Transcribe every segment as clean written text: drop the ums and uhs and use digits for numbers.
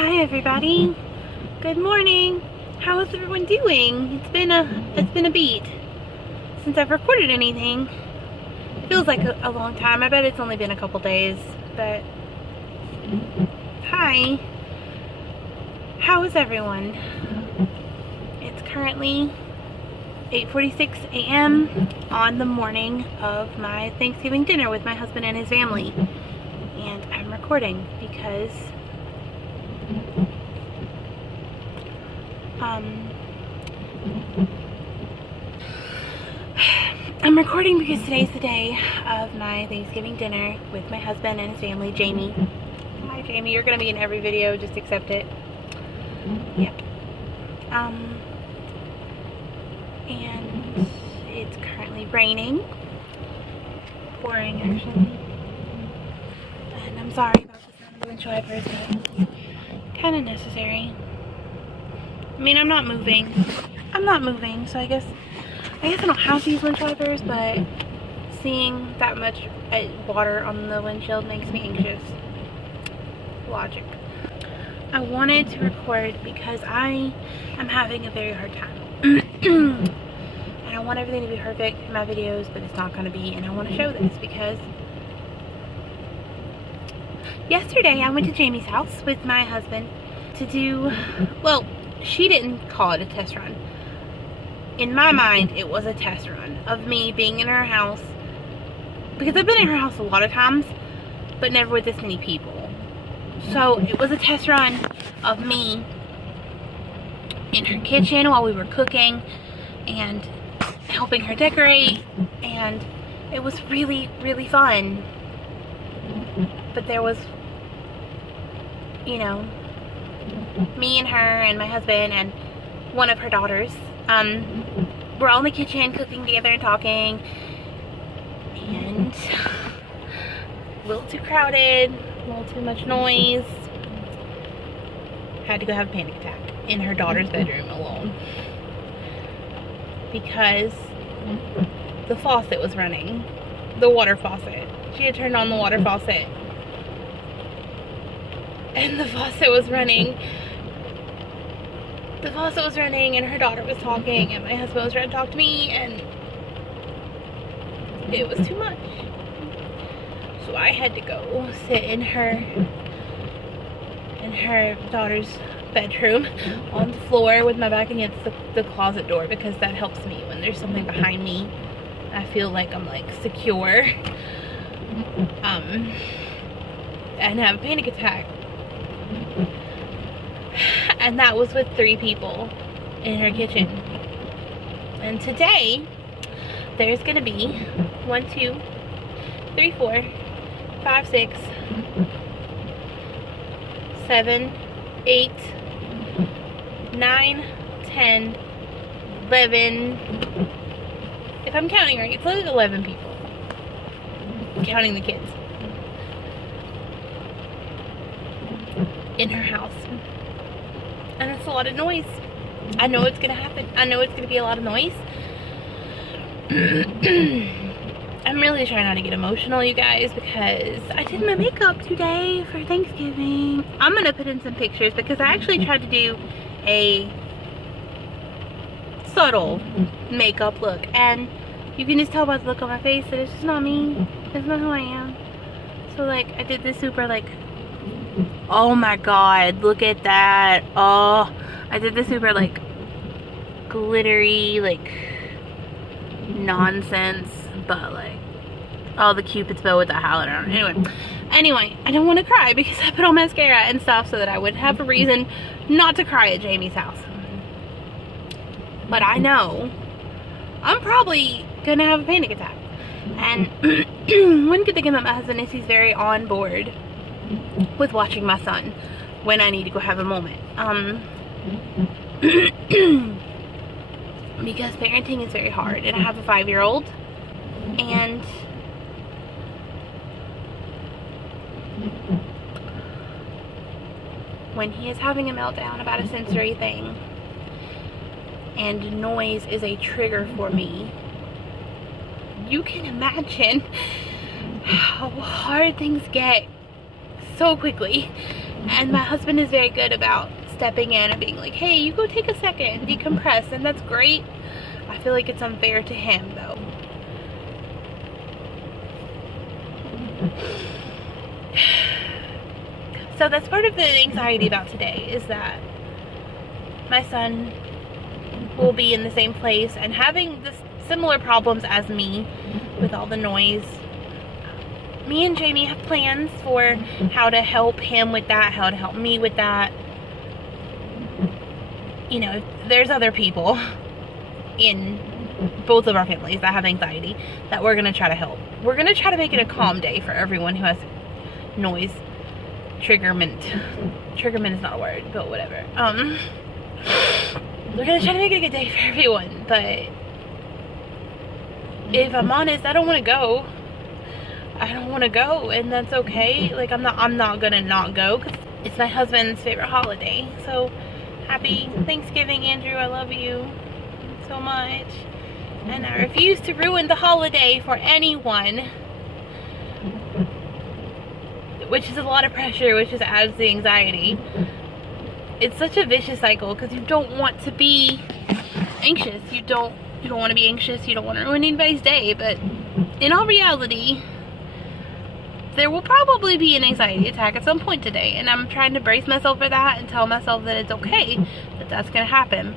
Hi everybody. Good morning. How is everyone doing? It's been a beat since I've recorded anything. It feels like a long time. I bet it's only been a couple days, but hi. How is everyone? It's currently 8:46 a.m. on the morning of my Thanksgiving dinner with my husband and his family. And I'm recording because I'm recording because today's the day of my Thanksgiving dinner with my husband and his family, Jamie. Hi Jamie, you're gonna be in every video, just accept it. Yep. And it's currently raining. Pouring actually. And I'm sorry about the sound of the windshield wipers, but kind of necessary. I mean, I'm not moving, so I guess I don't have to use windshield wipers, but seeing that much water on the windshield makes me anxious. Logic. I wanted to record because I am having a very hard time. And I want everything to be perfect in my videos, but it's not going to be, and I want to show this because yesterday I went to Jamie's house with my husband to do, well, she didn't call it a test run. In my mind, it was a test run of me being in her house, because I've been in her house a lot of times, but never with this many people. So it was a test run of me in her kitchen while we were cooking and helping her decorate, and it was really, really fun. But there was, you know, me and her and my husband and one of her daughters. We're all in the kitchen cooking together and talking, and a little too crowded, a little too much noise. Had to go have a panic attack in her daughter's bedroom alone because the faucet was running, the water faucet. She had turned on the water faucet and the faucet was running. The faucet was running and her daughter was talking and my husband was trying to talk to me, and it was too much. So I had to go sit in her daughter's bedroom on the floor with my back against the closet door, because that helps me when there's something behind me. I feel like I'm like secure, and have a panic attack. And that was with 3 people in her kitchen. And today there's gonna be 1, 2, 3, 4, 5, 6, 7, 8, 9, 10, 11. If I'm counting right, it's like 11 people, counting the kids, in her house. And it's a lot of noise. I know it's gonna happen. I know it's gonna be a lot of noise. I'm really trying not to get emotional, you guys, because I did my makeup today for Thanksgiving. I'm gonna put in some pictures because I actually tried to do a subtle makeup look, and you can just tell by the look on my face that it's just not me. It's not who I am. So like, I did this super like, oh my god, look at that. Oh, I did this super like glittery like nonsense, but like, oh, the Cupid's bow with the highlighter on. Anyway, I don't want to cry because I put on mascara and stuff so that I would have a reason not to cry at Jamie's house. But I know I'm probably gonna have a panic attack. And one good thing about my husband is he's very on board with watching my son when I need to go have a moment. Because parenting is very hard, and I have a 5-year-old, and when he is having a meltdown about a sensory thing and noise is a trigger for me, you can imagine how hard things get so quickly. And my husband is very good about stepping in and being like, hey, you go take a second, decompress, and that's great. I feel like it's unfair to him though. So that's part of the anxiety about today, is that my son will be in the same place and having this similar problems as me with all the noise. Me and Jamie have plans for how to help him with that, how to help me with that. You know, there's other people in both of our families that have anxiety that we're gonna try to help. We're gonna try to make it a calm day for everyone who has noise triggerment. Triggerment is not a word, but whatever. We're gonna try to make it a good day for everyone, but if I'm honest, I don't want to go. I don't want to go, and that's okay. Like, I'm not gonna not go, because it's my husband's favorite holiday. So happy Thanksgiving, Andrew. I love you so much, and I refuse to ruin the holiday for anyone, which is a lot of pressure, which just adds the anxiety. It's such a vicious cycle, because you don't want to be anxious. You don't want to be anxious. You don't want to ruin anybody's day, but in all reality, there will probably be an anxiety attack at some point today, and I'm trying to brace myself for that and tell myself that it's okay, that that's going to happen.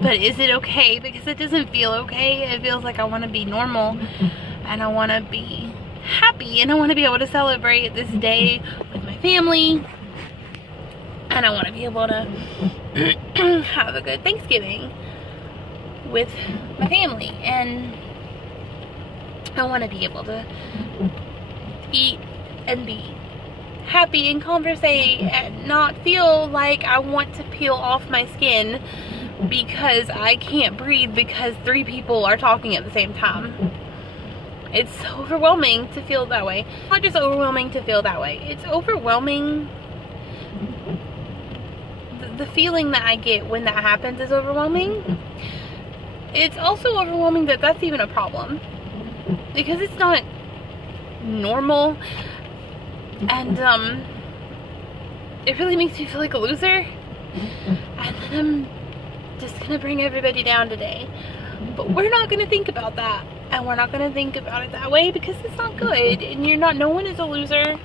But is it okay? Because it doesn't feel okay. It feels like I want to be normal, and I want to be happy, and I want to be able to celebrate this day with my family, and I want to be able to have a good Thanksgiving with my family, and I want to be able to eat and be happy and conversate and not feel like I want to peel off my skin because I can't breathe because 3 people are talking at the same time. It's overwhelming to feel that way. Not just overwhelming to feel that way. It's overwhelming. The feeling that I get when that happens is overwhelming. It's also overwhelming that that's even a problem, because it's not normal, and it really makes me feel like a loser, and then I'm just gonna bring everybody down today. But we're not gonna think about that, and we're not gonna think about it that way, because it's not good, and no one is a loser.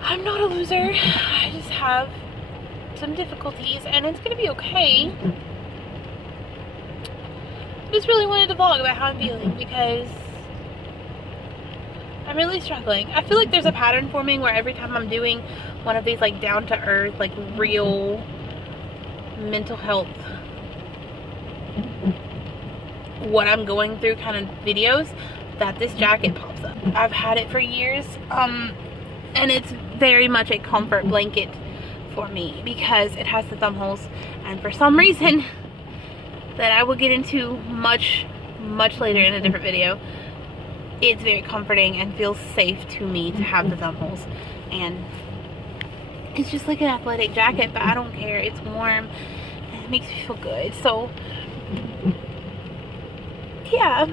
I'm not a loser. I just have some difficulties, and it's gonna be okay. I just really wanted to vlog about how I'm feeling, because I'm really struggling. I feel like there's a pattern forming where every time I'm doing one of these like down to earth, like real mental health, what I'm going through kind of videos, that this jacket pops up. I've had it for years, and it's very much a comfort blanket for me because it has the thumb holes, and for some reason that I will get into much later in a different video, it's very comforting and feels safe to me to have the thumb holes. And it's just like an athletic jacket, but I don't care. It's warm and it makes me feel good. So yeah,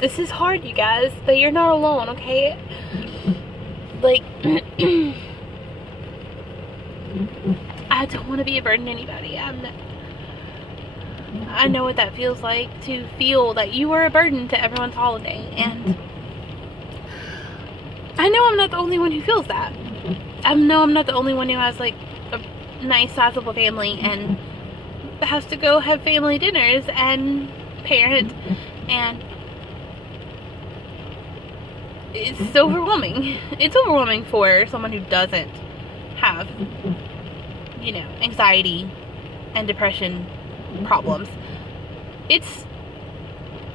this is hard, you guys, but you're not alone, okay? Like I don't want to be a burden to anybody. I know what that feels like, to feel that you are a burden to everyone's holiday, and I know I'm not the only one who feels that. I know I'm not the only one who has like a nice sizable family and has to go have family dinners and parent, and it's overwhelming. It's overwhelming for someone who doesn't have, you know, anxiety and depression problems. It's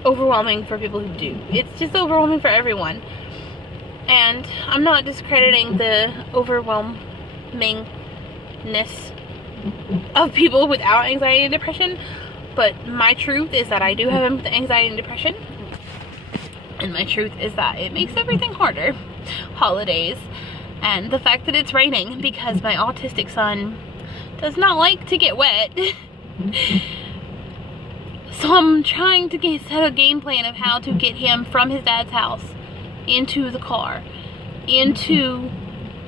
overwhelming for people who do. It's just overwhelming for everyone. And I'm not discrediting the overwhelmingness of people without anxiety and depression, but my truth is that I do have anxiety and depression, and my truth is that it makes everything harder. Holidays, and the fact that it's raining, because my autistic son does not like to get wet. So I'm trying to set a game plan of how to get him from his dad's house into the car, into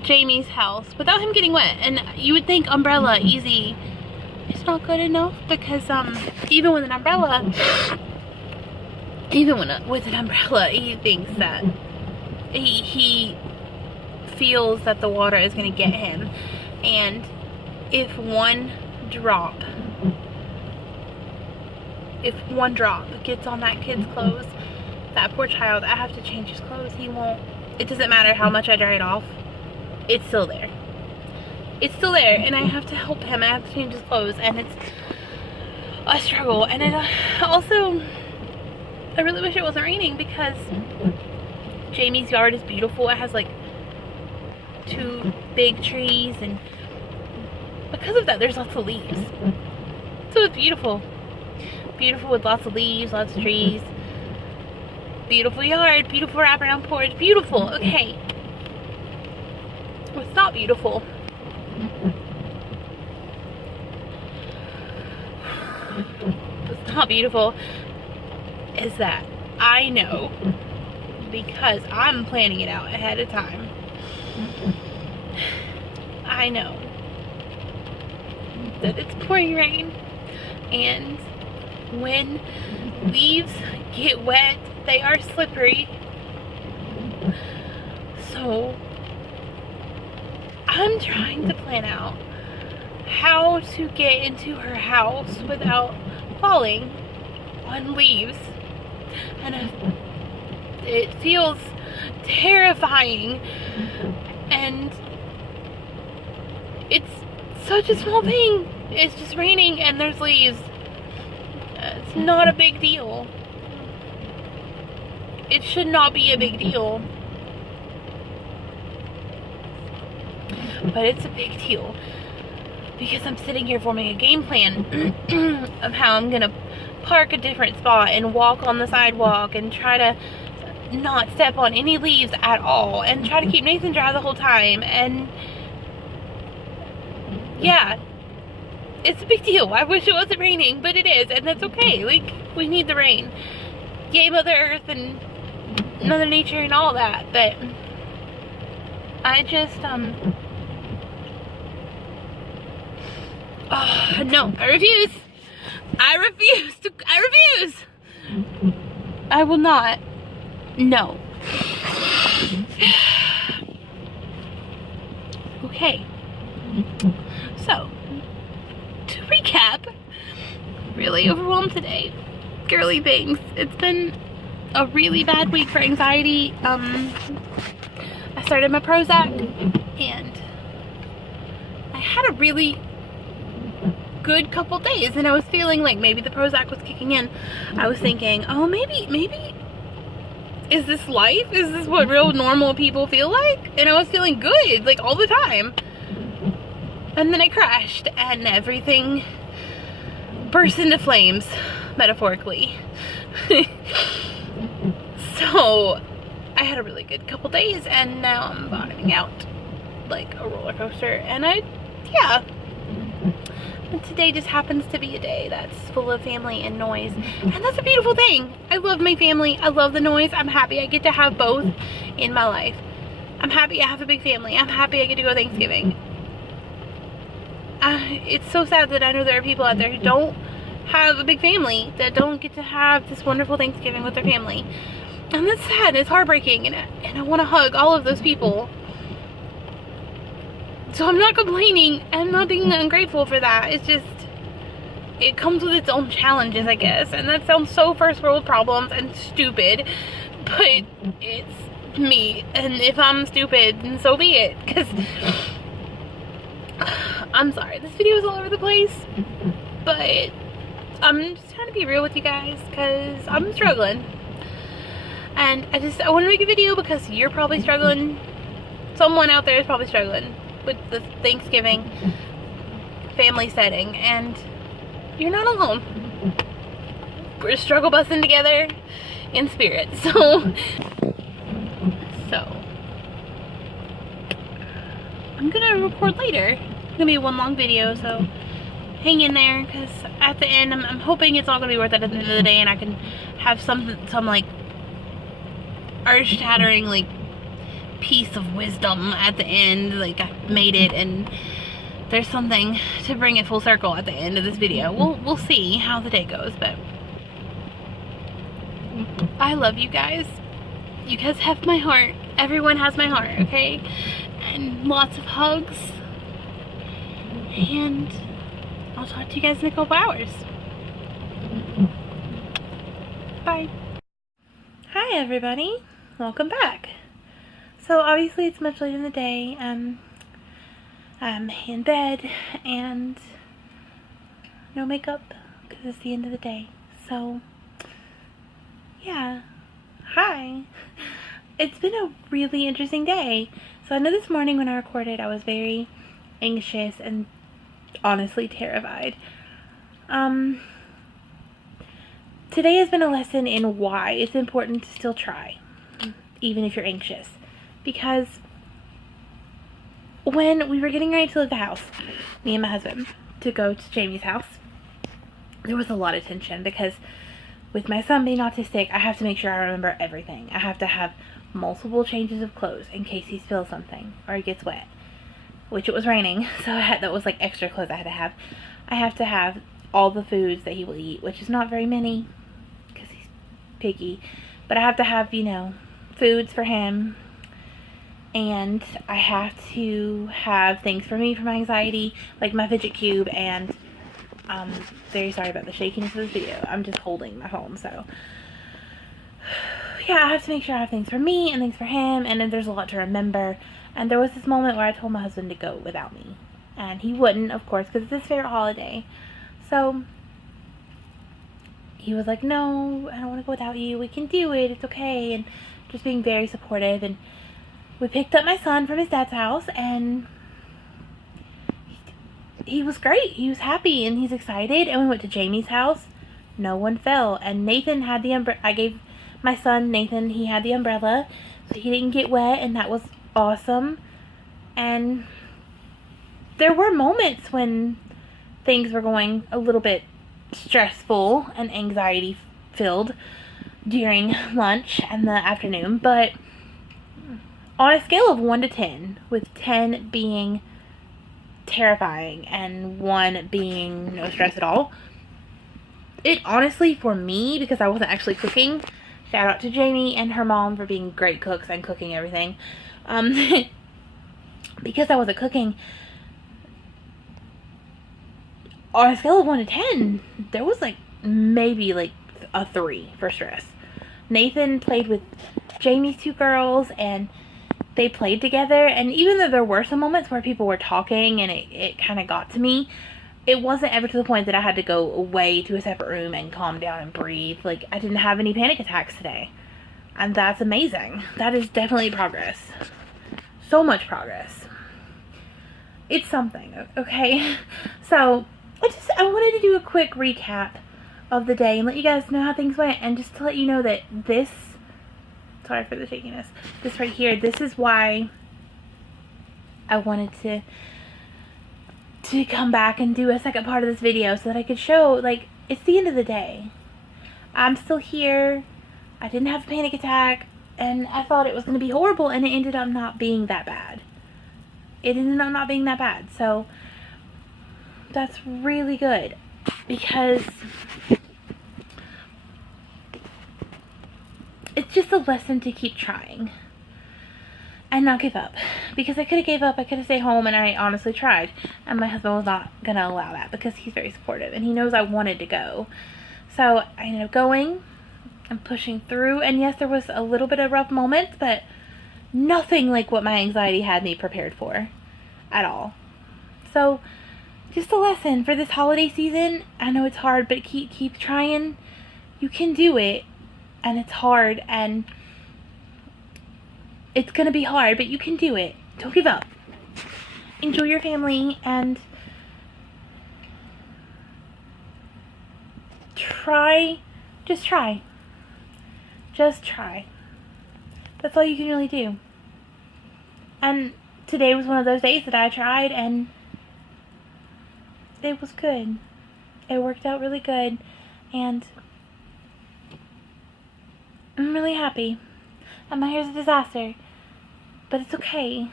Jamie's house without him getting wet. And you would think umbrella, easy. It's not good enough because even with an umbrella, he thinks that he feels that the water is going to get him. And if one drop gets on that kid's clothes, that poor child, I have to change his clothes. He won't, it doesn't matter how much I dry it off, it's still there. It's still there, and I have to help him. I have to change his clothes, and it's a struggle. And it also, I really wish it wasn't raining, because Jamie's yard is beautiful. It has like 2 big trees, and because of that there's lots of leaves, so it's beautiful. Beautiful with lots of leaves, lots of trees, beautiful yard, beautiful wraparound porch, beautiful. Okay, what's not beautiful is that I know, because I'm planning it out ahead of time, I know that it's pouring rain, and when leaves get wet, they are slippery. So I'm trying to plan out how to get into her house without falling on leaves, and it feels terrifying, and it's such a small thing. It's just raining and there's leaves. It's not a big deal. It should not be a big deal, but it's a big deal because I'm sitting here forming a game plan of how I'm gonna park a different spot and walk on the sidewalk and try to not step on any leaves at all and try to keep Nathan dry the whole time. And yeah, it's a big deal. I wish it wasn't raining, but it is, and that's okay. Like, we need the rain. Yay, Mother Earth and Mother Nature and all that, but I just, oh, no, I refuse. I refuse. I will not. No. Okay. So, to recap, really overwhelmed today. Girly things. It's been a really bad week for anxiety. I started my Prozac, and I had a really good couple days, and I was feeling like maybe the Prozac was kicking in. I was thinking, oh, maybe is this life? Is this what real normal people feel like? And I was feeling good, like, all the time. And then I crashed, and everything burst into flames, metaphorically. So I had a really good couple days, and now I'm bottoming out like a roller coaster. And yeah. And today just happens to be a day that's full of family and noise, and that's a beautiful thing. I love my family. I love the noise. I'm happy I get to have both in my life. I'm happy I have a big family. I'm happy I get to go Thanksgiving. It's so sad that I know there are people out there who don't have a big family, that don't get to have this wonderful Thanksgiving with their family. And that's sad. It's heartbreaking, and I want to hug all of those people. So I'm not complaining. I'm not being ungrateful for that. It's just, it comes with its own challenges, I guess. And that sounds so first world problems and stupid, but it's me. And if I'm stupid, then so be it. Because I'm sorry, this video is all over the place, but I'm just trying to be real with you guys because I'm struggling. And I want to make a video because you're probably struggling. Someone out there is probably struggling with the Thanksgiving family setting, and you're not alone. We're struggle busting together in spirit. So I'm gonna record later. It's gonna be one long video, so hang in there, because at the end I'm hoping it's all gonna be worth it at the end of the day, and I can have some like earth-shattering, like, piece of wisdom at the end. Like, I made it, and there's something to bring it full circle at the end of this video. We'll see how the day goes, but I love you guys. You guys have my heart. Everyone has my heart, okay? And lots of hugs. And I'll talk to you guys in a couple hours. Bye. Hi everybody. Welcome back. So obviously it's much later in the day. I'm in bed and no makeup because it's the end of the day. So yeah. Hi. It's been a really interesting day. So I know this morning when I recorded I was very anxious and honestly terrified. Today has been a lesson in why it's important to still try, even if you're anxious. Because when we were getting ready to leave the house, me and my husband, to go to Jamie's house, there was a lot of tension because with my son being autistic, I have to make sure I remember everything. I have to have multiple changes of clothes in case he spills something or he gets wet, which it was raining, so that was like extra clothes I had to have. I have to have all the foods that he will eat, which is not very many because he's picky, but I have to have, you know, foods for him, and I have to have things for me for my anxiety, like my fidget cube, and very sorry about the shakiness of this video. I'm just holding my phone, so yeah, I have to make sure I have things for me and things for him, and then there's a lot to remember. And there was this moment where I told my husband to go without me, and he wouldn't, of course, because it's his favorite holiday. So he was like, no, I don't want to go without you, we can do it, it's okay, and just being very supportive. And we picked up my son from his dad's house, and he was great. He was happy and he's excited. And we went to Jamie's house. No one fell. And Nathan had the umbrella. I gave my son Nathan, he had the umbrella, so he didn't get wet, and that was awesome. And there were moments when things were going a little bit stressful and anxiety filled during lunch and the afternoon, but on a scale of 1 to 10, with 10 being terrifying and 1 being no stress at all, it honestly, for me, because I wasn't actually cooking, shout out to Jamie and her mom for being great cooks and cooking everything, because I wasn't cooking, on a scale of 1 to 10, there was like maybe like a 3 for stress. Nathan played with Jamie's 2 girls, and they played together, and even though there were some moments where people were talking and it kind of got to me, it wasn't ever to the point that I had to go away to a separate room and calm down and breathe. Like, I didn't have any panic attacks today, and that's amazing. That is definitely progress. So much progress. It's something, okay? So I wanted to do a quick recap of the day and let you guys know how things went, and just to let you know that this, sorry for the shakiness, this right here, this is why I wanted to come back and do a second part of this video, so that I could show, like, it's the end of the day. I'm still here. I didn't have a panic attack, and I thought it was going to be horrible, and it ended up not being that bad. It ended up not being that bad, so that's really good, because it's just a lesson to keep trying and not give up. Because I could have gave up, I could have stayed home, and I honestly tried, and my husband was not gonna allow that because he's very supportive and he knows I wanted to go. So I ended up going and pushing through, and yes, there was a little bit of rough moments, but nothing like what my anxiety had me prepared for at all. So just a lesson for this holiday season. I know it's hard, but keep trying. You can do it, and it's hard, and it's gonna be hard, but you can do it. Don't give up. Enjoy your family, and try. Just try. Just try. That's all you can really do. And today was one of those days that I tried, and it was good. It worked out really good, and I'm really happy. and my hair's a disaster. But it's okay.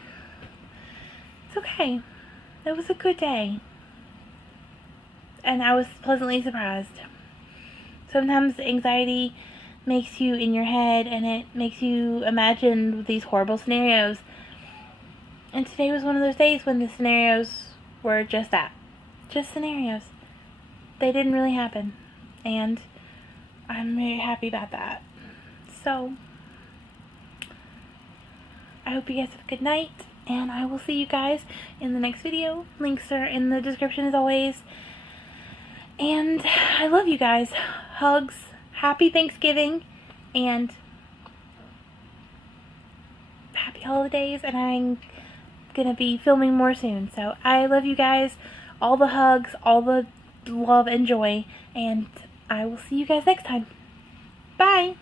It's okay. It was a good day. And I was pleasantly surprised. Sometimes anxiety makes you in your head, and it makes you imagine these horrible scenarios. And today was one of those days when the scenarios were just that. Just scenarios. They didn't really happen. And I'm very happy about that. So, I hope you guys have a good night, and I will see you guys in the next video. Links are in the description as always. And I love you guys. Hugs. Happy Thanksgiving. And happy holidays. And I'm going to be filming more soon. So I love you guys. All the hugs. All the love and joy. And I will see you guys next time. Bye.